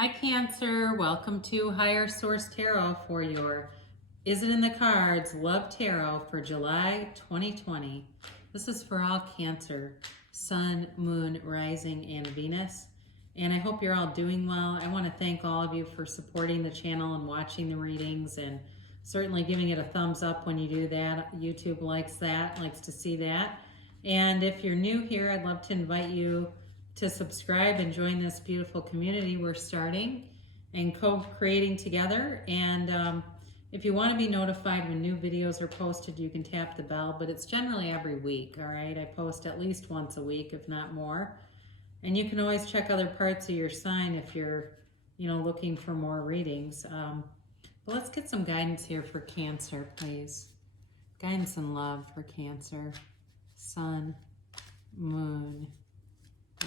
Hi Cancer, welcome to Higher Source Tarot for your Is It in the Cards Love Tarot for July 2020. This is for all Cancer, Sun, Moon, Rising, and Venus. And I hope you're all doing well. I want to thank all of you for supporting the channel and watching the readings and certainly giving it a thumbs up when you do that. YouTube likes that, likes to see that. And if you're new here, I'd love to invite you to subscribe and join this beautiful community we're starting and co-creating together. And if you want to be notified when new videos are posted, you can tap the bell, but it's generally every week, all right? I post at least once a week, if not more. And you can always check other parts of your sign if you're, looking for more readings. But let's get some guidance here for Cancer, please. Guidance and love for Cancer. Sun, Moon,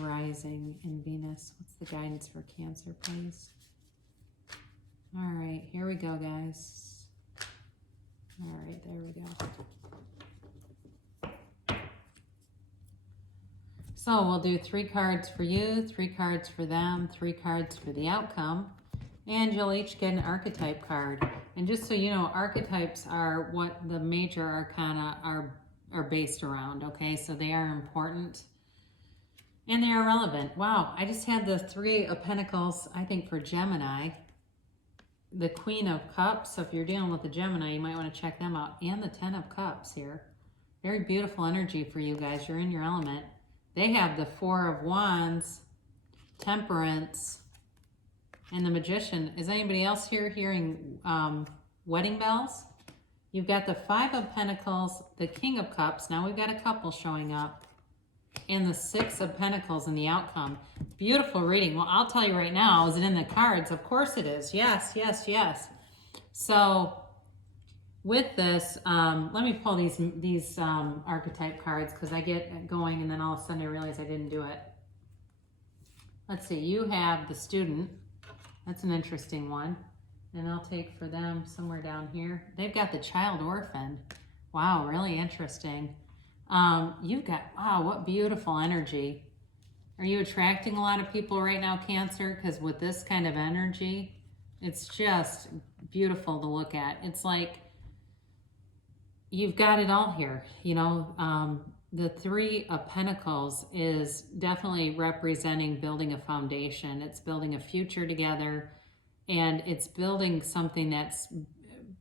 Rising, and Venus. What's the guidance for Cancer, please? All right, here we go, guys. All right, there we go. So we'll do 3 cards for you, 3 cards for them, 3 cards for the outcome, and you'll each get an archetype card. And just so you know, archetypes are what the major arcana are based around, okay? So they are important. And they are relevant. Wow, I just had the 3 of Pentacles, I think, for Gemini. The Queen of Cups, so if you're dealing with the Gemini, you might want to check them out. And the 10 of Cups here. Very beautiful energy for you guys. You're in your element. They have the 4 of Wands, Temperance, and the Magician. Is anybody else here hearing wedding bells? You've got the 5 of Pentacles, the King of Cups. Now we've got a couple showing up. And the 6 of Pentacles and the outcome. Beautiful reading. Well, I'll tell you right now, is it in the cards? Of course it is. Yes, yes, yes. So with this, let me pull these archetype cards because I get going and then all of a sudden I realize I didn't do it. Let's see. You have the Student. That's an interesting one. And I'll take for them somewhere down here. They've got the Child Orphan. Wow, really interesting. You've got, wow, what beautiful energy. Are you attracting a lot of people right now, Cancer? Because with this kind of energy, it's just beautiful to look at. It's like you've got it all here. The 3 of Pentacles is definitely representing building a foundation. It's building a future together, and it's building something that's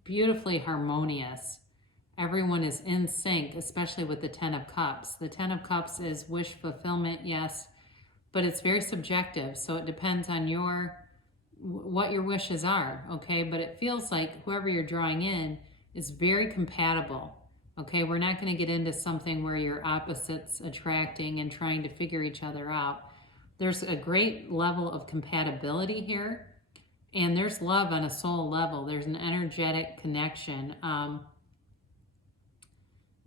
beautifully harmonious. Everyone is in sync, especially with the 10 of Cups. The 10 of Cups is wish fulfillment, yes, but it's very subjective. So it depends on what your wishes are, okay? But it feels like whoever you're drawing in is very compatible, okay? We're not going to get into something where you're opposites attracting and trying to figure each other out. There's a great level of compatibility here, and there's love on a soul level. There's an energetic connection.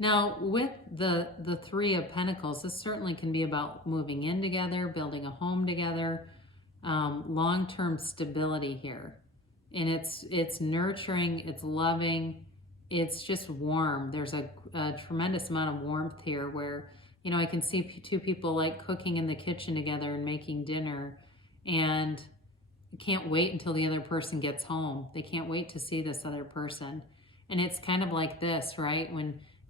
Now, with the 3 of Pentacles, this certainly can be about moving in together, building a home together, long-term stability here. And it's nurturing, it's loving, it's just warm. There's a tremendous amount of warmth here where, I can see 2 people like cooking in the kitchen together and making dinner, and can't wait until the other person gets home. They can't wait to see this other person. And it's kind of like this, right?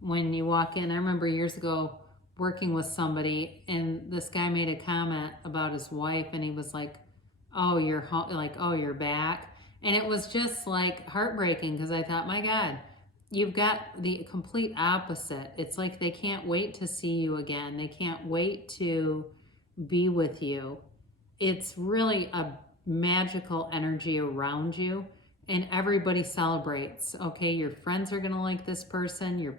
When you walk in, I remember years ago working with somebody, and this guy made a comment about his wife, and he was like, "Oh, you're home," like, "Oh, you're back," and it was just like heartbreaking because I thought, my God, you've got the complete opposite. It's like they can't wait to see you again. They can't wait to be with you. It's really a magical energy around you, and everybody celebrates. Okay, your friends are gonna like this person. Your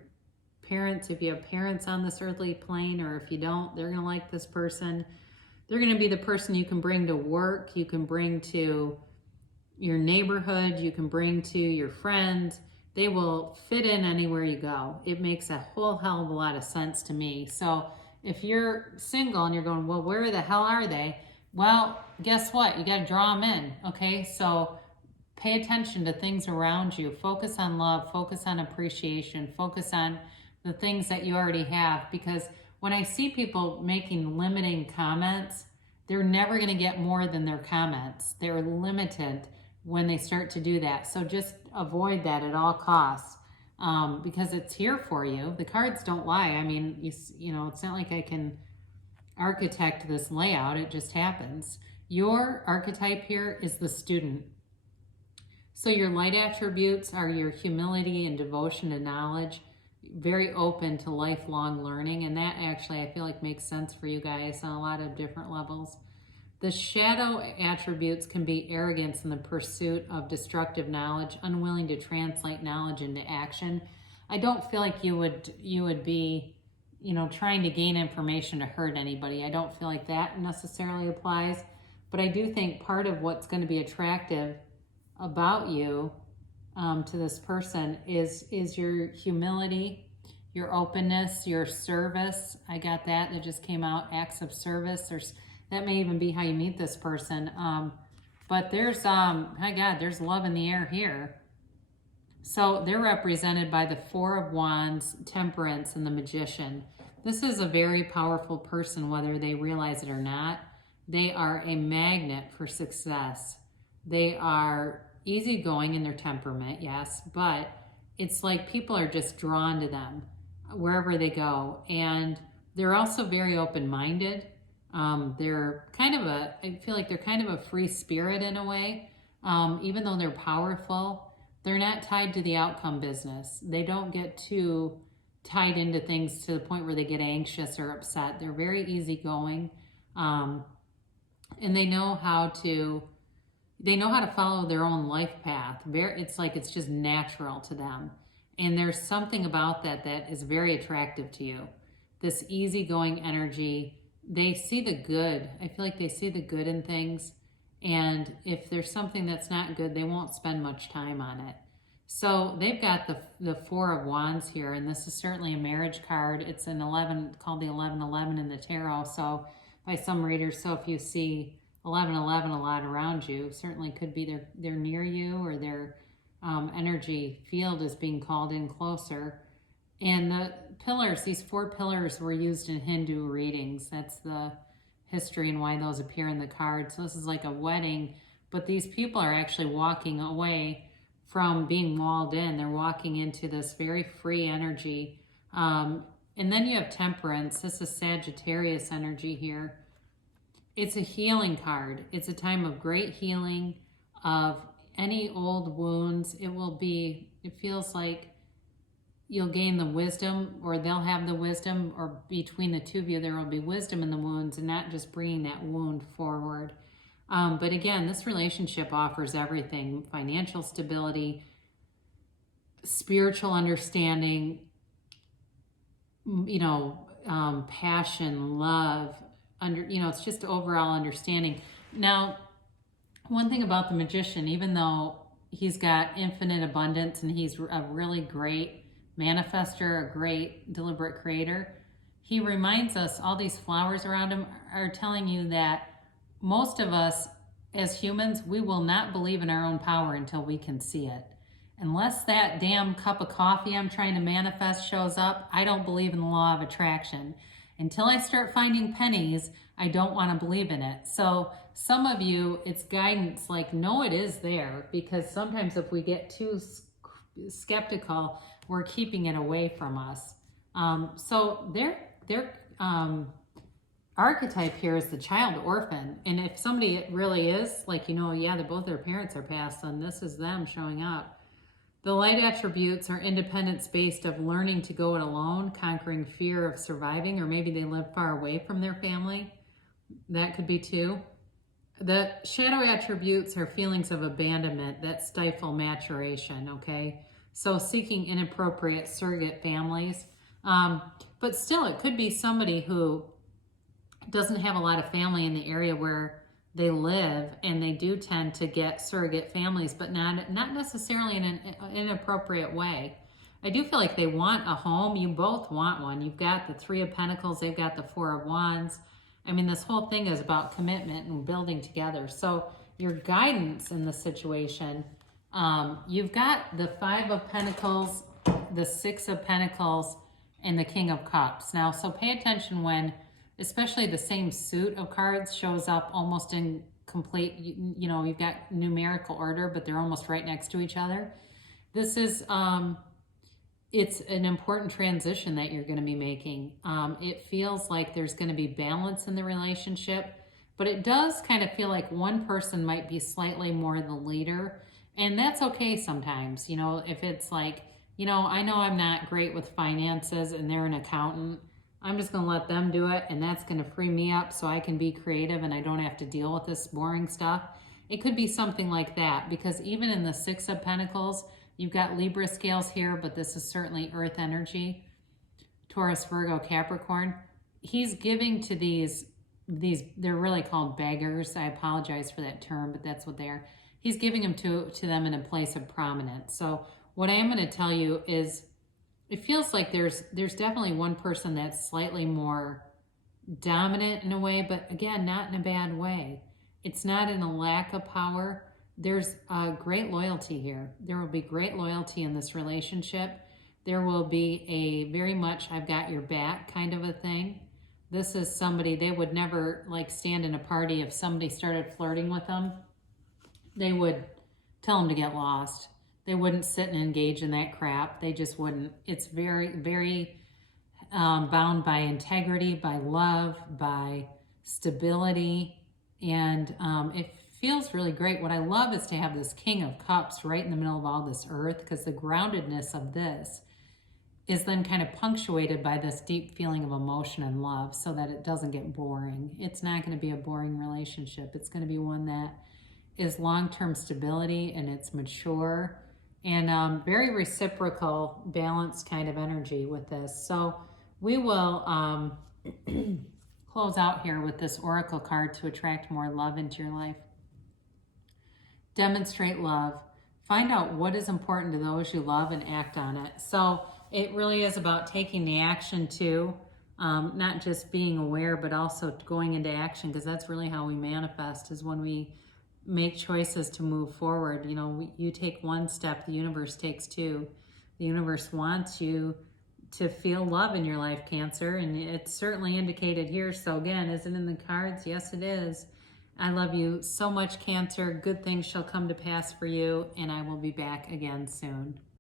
parents, if you have parents on this earthly plane, or if you don't, they're gonna like this person. They're gonna be the person you can bring to work, you can bring to your neighborhood, you can bring to your friends. They will fit in anywhere you go. It makes a whole hell of a lot of sense to me. So if you're single and you're going, well, where the hell are they? Well, guess what? You gotta draw them in, okay? So pay attention to things around you. Focus on love, focus on appreciation, focus on the things that you already have, because when I see people making limiting comments, they're never going to get more than their comments. They're limited when they start to do that. So just avoid that at all costs, because it's here for you. The cards don't lie. I mean, you know, it's not like I can architect this layout. It just happens. Your archetype here is the student. So your light attributes are your humility and devotion to knowledge, very open to lifelong learning, and that actually I feel like makes sense for you guys on a lot of different levels. The shadow attributes can be arrogance in the pursuit of destructive knowledge, unwilling to translate knowledge into action. I don't feel like you would be, you know, trying to gain information to hurt anybody. I don't feel like that necessarily applies, but I do think part of what's going to be attractive about you to this person is your humility, your openness, your service. I got that just came out, acts of service. That may even be how you meet this person. But there's, my God, there's love in the air here. So they're represented by the Four of Wands, Temperance, and the Magician. This is a very powerful person, whether they realize it or not. They are a magnet for success. They are easygoing in their temperament, yes, but it's like people are just drawn to them wherever they go. And they're also very open-minded. They're kind of I feel like they're kind of a free spirit in a way. Even though they're powerful, they're not tied to the outcome business. They don't get too tied into things to the point where they get anxious or upset. They're very easygoing. And they know how to follow their own life path. It's like it's just natural to them. And there's something about that is very attractive to you. This easygoing energy. They see the good. I feel like they see the good in things. And if there's something that's not good, they won't spend much time on it. So they've got the Four of Wands here, and this is certainly a marriage card. It's an 11, called the 1111 in the tarot. So by some readers, so if you see 1111 a lot around you, certainly could be they're near you, or their energy field is being called in closer. And the pillars, these 4 pillars were used in Hindu readings. That's the history and why those appear in the card. So this is like a wedding, but these people are actually walking away from being walled in. They're walking into this very free energy. And then you have Temperance. This is Sagittarius energy here. It's a healing card. It's a time of great healing of any old wounds. It feels like you'll gain the wisdom, or they'll have the wisdom, or between the two of you, there will be wisdom in the wounds and not just bringing that wound forward. But again, this relationship offers everything: financial stability, spiritual understanding, passion, love, it's just overall understanding. Now, one thing about the Magician, even though he's got infinite abundance and he's a really great manifester, a great deliberate creator, he reminds us, all these flowers around him are telling you that most of us as humans, we will not believe in our own power until we can see it. Unless that damn cup of coffee I'm trying to manifest shows up, I don't believe in the law of attraction. Until I start finding pennies, I don't want to believe in it. So some of you, it's guidance like, no, it is there, because sometimes if we get too skeptical, we're keeping it away from us. So their archetype here is the child orphan. And if somebody really is, like, both their parents are passed, then this is them showing up. The light attributes are independence based of learning to go it alone, conquering fear of surviving, or maybe they live far away from their family. That could be too. The shadow attributes are feelings of abandonment that stifle maturation, okay? So seeking inappropriate surrogate families. But still, it could be somebody who doesn't have a lot of family in the area where they live, and they do tend to get surrogate families, but not necessarily in an inappropriate way. I do feel like they want a home. You both want one. You've got the 3 of Pentacles. They've got the 4 of Wands. I mean, this whole thing is about commitment and building together. So your guidance in the situation, you've got the 5 of Pentacles, the 6 of Pentacles, and the King of Cups. Now, so pay attention when, especially the same suit of cards shows up almost in complete, you know, you've got numerical order, but they're almost right next to each other. This is, it's an important transition that you're going to be making. It feels like there's going to be balance in the relationship, but it does kind of feel like one person might be slightly more the leader, and that's okay sometimes. You know, if it's like, you know I'm not great with finances and they're an accountant, I'm just going to let them do it, and that's going to free me up so I can be creative and I don't have to deal with this boring stuff. It could be something like that, because even in the Six of Pentacles, you've got Libra scales here, but this is certainly earth energy. Taurus, Virgo, Capricorn. He's giving to these, they're really called beggars. I apologize for that term, but that's what they are. He's giving them to them in a place of prominence. So what I am going to tell you is, it feels like there's definitely one person that's slightly more dominant in a way, but again, not in a bad way. It's not in a lack of power. There's a great loyalty here. There will be great loyalty in this relationship. There will be a very much I've got your back kind of a thing. This is somebody, they would never like stand in a party if somebody started flirting with them. They would tell them to get lost. They wouldn't sit and engage in that crap. They just wouldn't. It's very, very bound by integrity, by love, by stability, and it feels really great. What I love is to have this King of Cups right in the middle of all this earth, because the groundedness of this is then kind of punctuated by this deep feeling of emotion and love, so that it doesn't get boring. It's not going to be a boring relationship. It's going to be one that is long-term stability, and it's mature and very reciprocal, balanced kind of energy with this. So we will close out here with this Oracle card to attract more love into your life. Demonstrate love. Find out what is important to those you love and act on it. So it really is about taking the action too, not just being aware, but also going into action, because that's really how we manifest, is when we make choices to move forward. You know, you take one step, the universe takes two. The universe wants you to feel love in your life, Cancer, and it's certainly indicated here. So again, is it in the cards? Yes, it is. I love you so much, Cancer. Good things shall come to pass for you, and I will be back again soon.